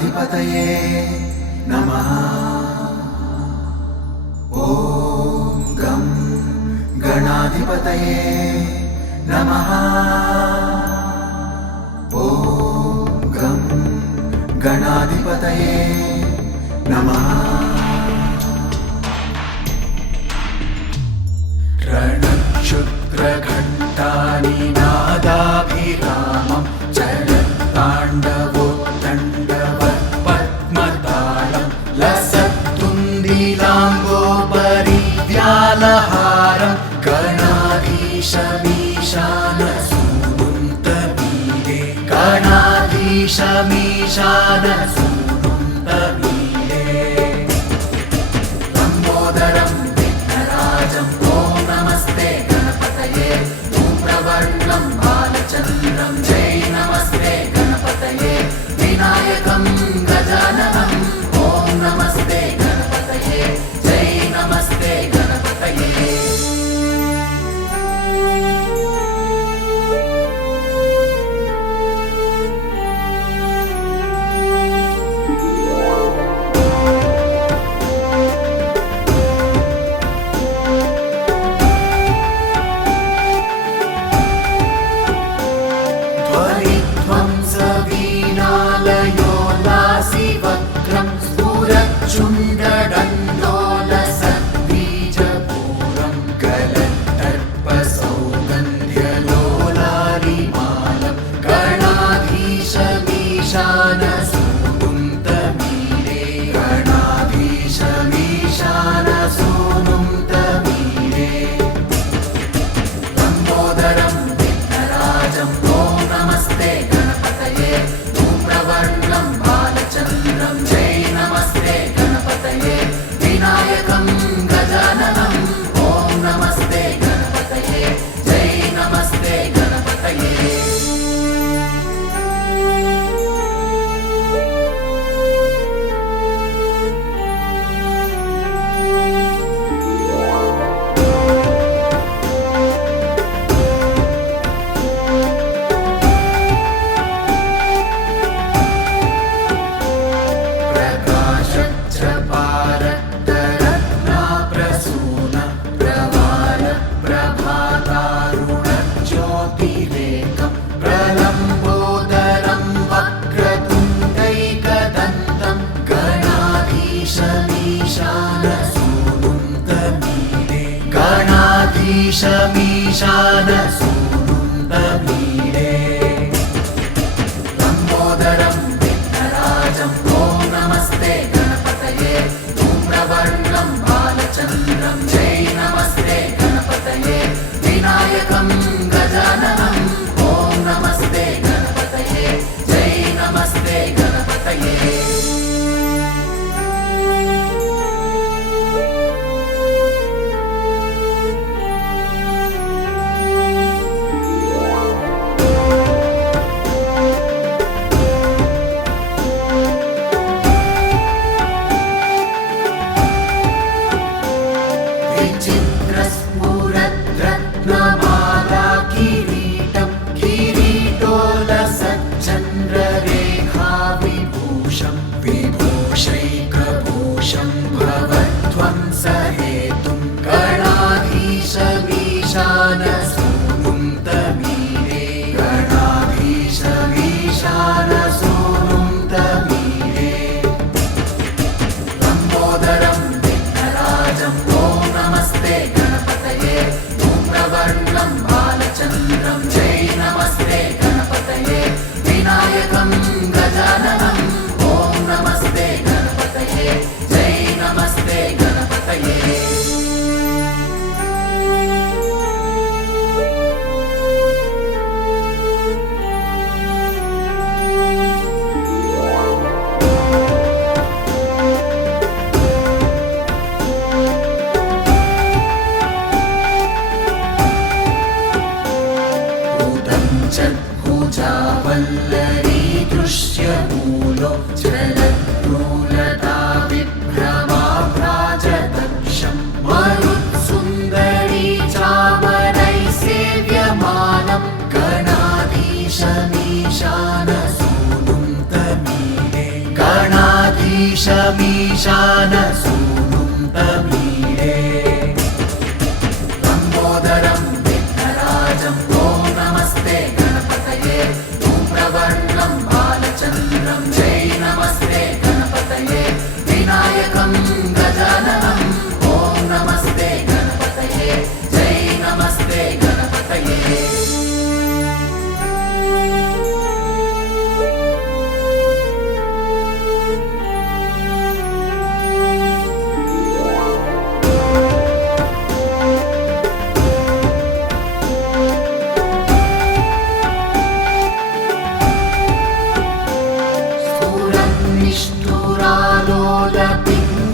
गणाधिपतये नमः। ॐ गं गणाधिपतये नमः। ॐ गं गणाधिपतये नमः। रणक्षुद्रघण्टानिनादाभिरामं चलत्ताण्डवोत्तण्डवत्पद्मतालं लसत्तुन्दिलाम्बोपरिव्यालहारं गणाधीशमीशानसूनुन्तमीडे गणाधीशमीशानसूनुन्तमीडे लम्बोदरं विघ्नराजं ॐ नमस्ते गणपतये धूम्रवर्णं बालचन्द्रं जय नमस्ते गणपतये विनायकं गजाननं ॐ नमस्ते गणपतये जय नमस्ते गणपतये। ध्वंसवीणालयोल्लासिवक्त्रं स्फुरच्चुण्डदण्डोलसद्बीजपूरं गलत्तर्पसौगन्ध्यलोलारिमालं गणाधीशमीशानसूनुन्तमीडे गणाधीशमीशानसूनुन्तमीडे लम्बोदरं विघ्नराजं ॐ नमस्ते गणपतये धूम्रवर्णं बालचन्द्रं जय नमस्ते गणपतये विनायकं गजाननं ॐ नमस्ते गणपतये जय नमस्ते गणपतये। प्रकाशच्चपारक्तरत्नाप्रसून प्रवालप्रभातारुणज्योतिरेकं प्रलम्बोदरं वक्रतुण्डैकदन्तं गणाधीशमीशानसूनुन्तमीडे गणाधीशमीशानसूनुन्तमीडे लम्बोदरं विघ्नराजं ॐ नमस्ते गणपतये धूम्रवर्णं बालचन्द्रं जय नमस्ते गणपतये विनायकं गजाननं ॐ नमस्ते गणपतये जय नमस्ते गणपतये। विचित्रस्फुरद्रत्नमाला किरीटं किरीटोलसच्चन्द्ररेखाविभूषं विभूषैकभूषं भवध्वंसहेतुं गणाधीशमीशानसूनुन्तमीडे गणाधीशमीशानसूनुन्तमीडे लम्बोदरं विघ्नराजं ॐ नमस्ते गणपतये धूम्रवर्णं बालचन्द्रं जय नमस्ते गणपतये विनायकं गजाननं ॐ नमस्ते गणपतये जय नमस्ते गणपतये। भुजावल्लरी दृश्यमूलो जलद्रूलता विभ्रमाभ्राजदक्षं मरुत्सुन्दरी चामरैः सेव्यमानं गणाधीशमीशानसूनुन्तमीडे गणाधीशमीशानसूनुं तमीडे लम्बोदरं विघ्नराजं ॐ नमस्ते गणपतये धूम्रवर्णं बालचन्द्रं जय नमस्ते गणपतये विनायकं गजाननं ॐ नमस्ते गणपतये जय नमस्ते गणपतये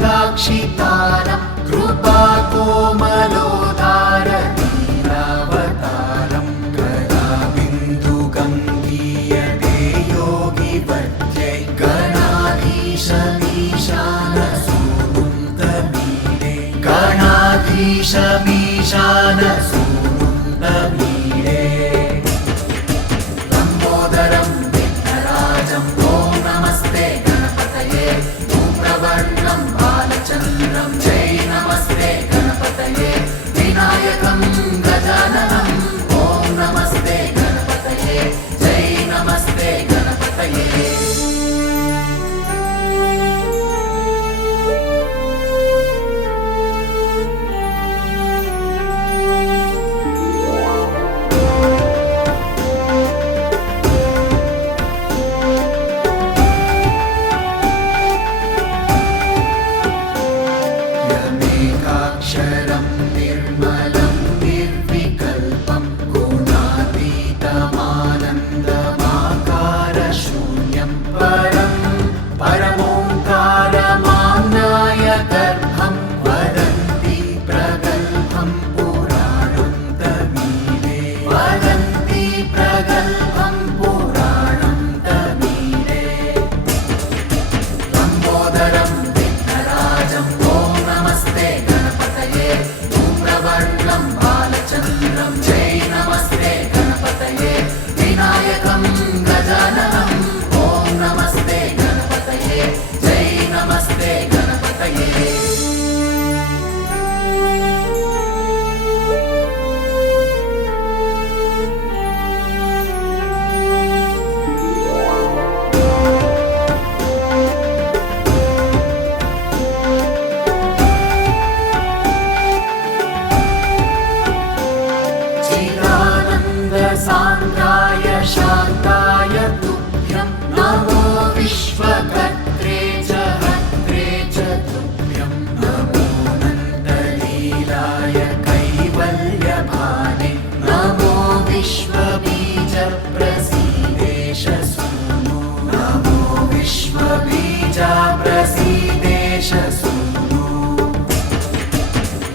निष्ठुरालोलपिङ्गाक्षितारं कृपाकोमलोदारनीलावतारं गदाबिन्दुगङ्गीयते योगिवर्त्यै गणाधीशमीशानसूनुं तमीडे गणाधीशमीशानसूनुं तमीडे लम्बोदरं विघ्नराजं ॐ नमस्ते गणपतये धूम्रवर्णं बालचन्द्रं जय नमस्ते गणपतये विनायकं गजाननं ॐ नमस्ते गणपतये जय नमस्ते गणपतये यमेकाक्षरं निर्मलं निर्विकल्पं गुणातीतमानन्दमाकारशून्यं परमोङ्कारमाम्नाय गर्भं वदन्ति प्रगल्भं पुराणं तमीडे वदन्ति प्रगल्भं पुराणं तमीडे लम्बोदरं विघ्नराजं ॐ नमस्ते गणपतये धूम्रवर्णं बालचन्द्रं जय नमस्ते गणपतये विनायकं गजाननं ॐ नमस्ते गणपतये जय नमस्ते गणपतये चिदानन्दसान्द्राय शान्ताय तुभ्यं नमो विश्वकर्त्रे च हर्त्रे च तुभ्यं नमो नन्दलीलाय कैवल्यभाने नमो विश्वबीजप्रसीदेश सूनु नमो विश्वबीजप्रसीदेश सूनु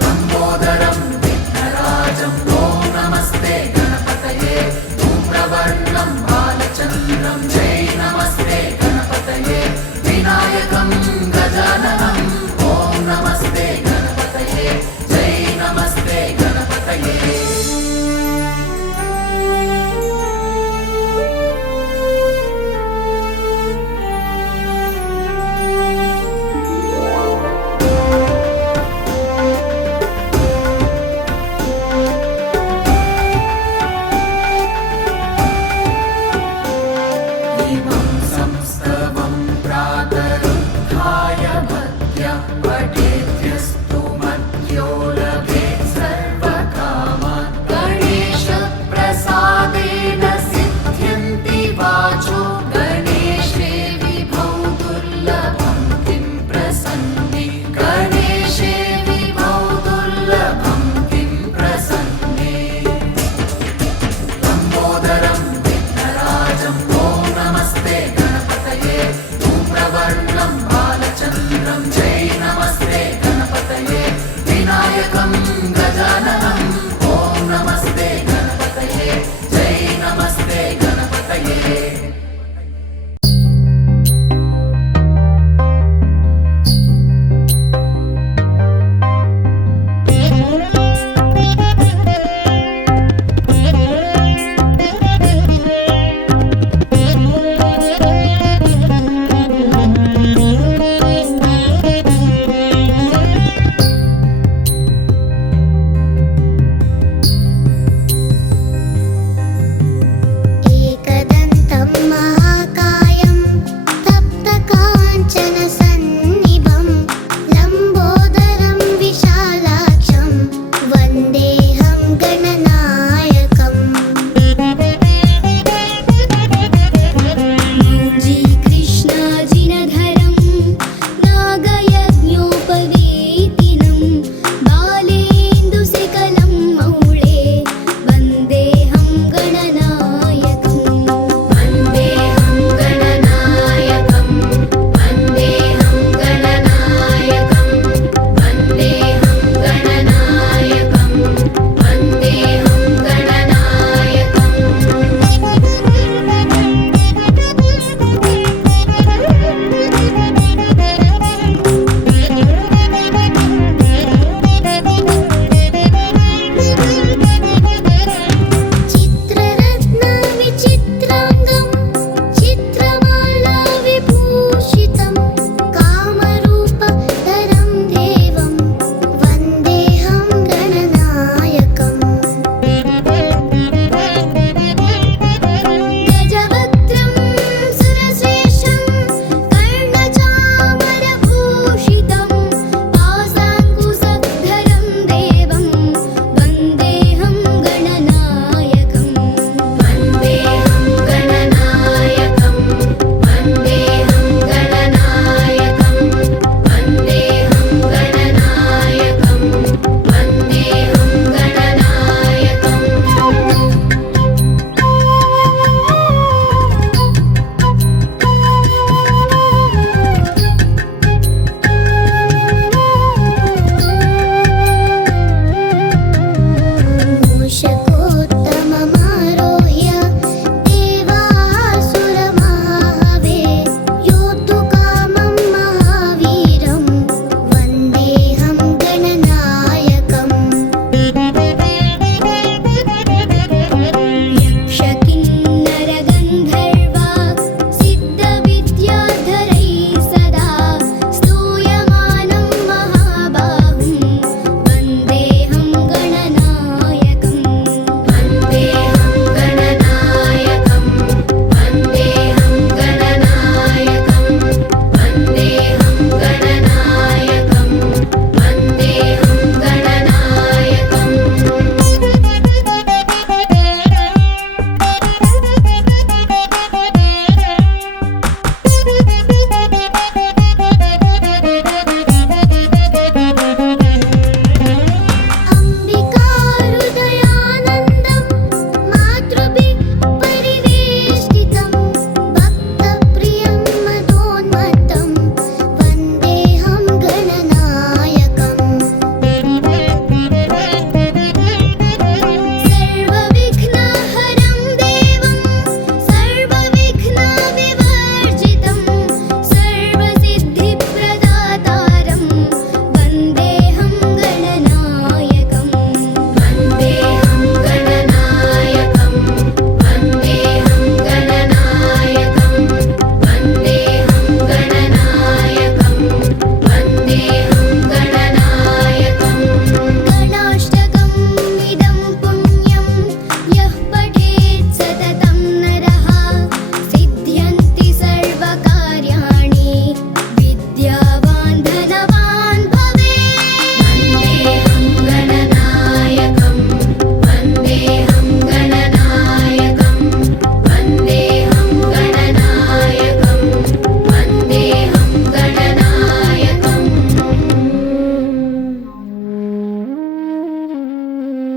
लम्बोदरं विघ्नराजं ॐ नमस्ते गणपतये धूम्रवर्णं बालचन्द्रं जय नमस्ते गणपतये विनायकं गजाननं ॐ नमस्ते गणपतये जय नमस्ते गणपतये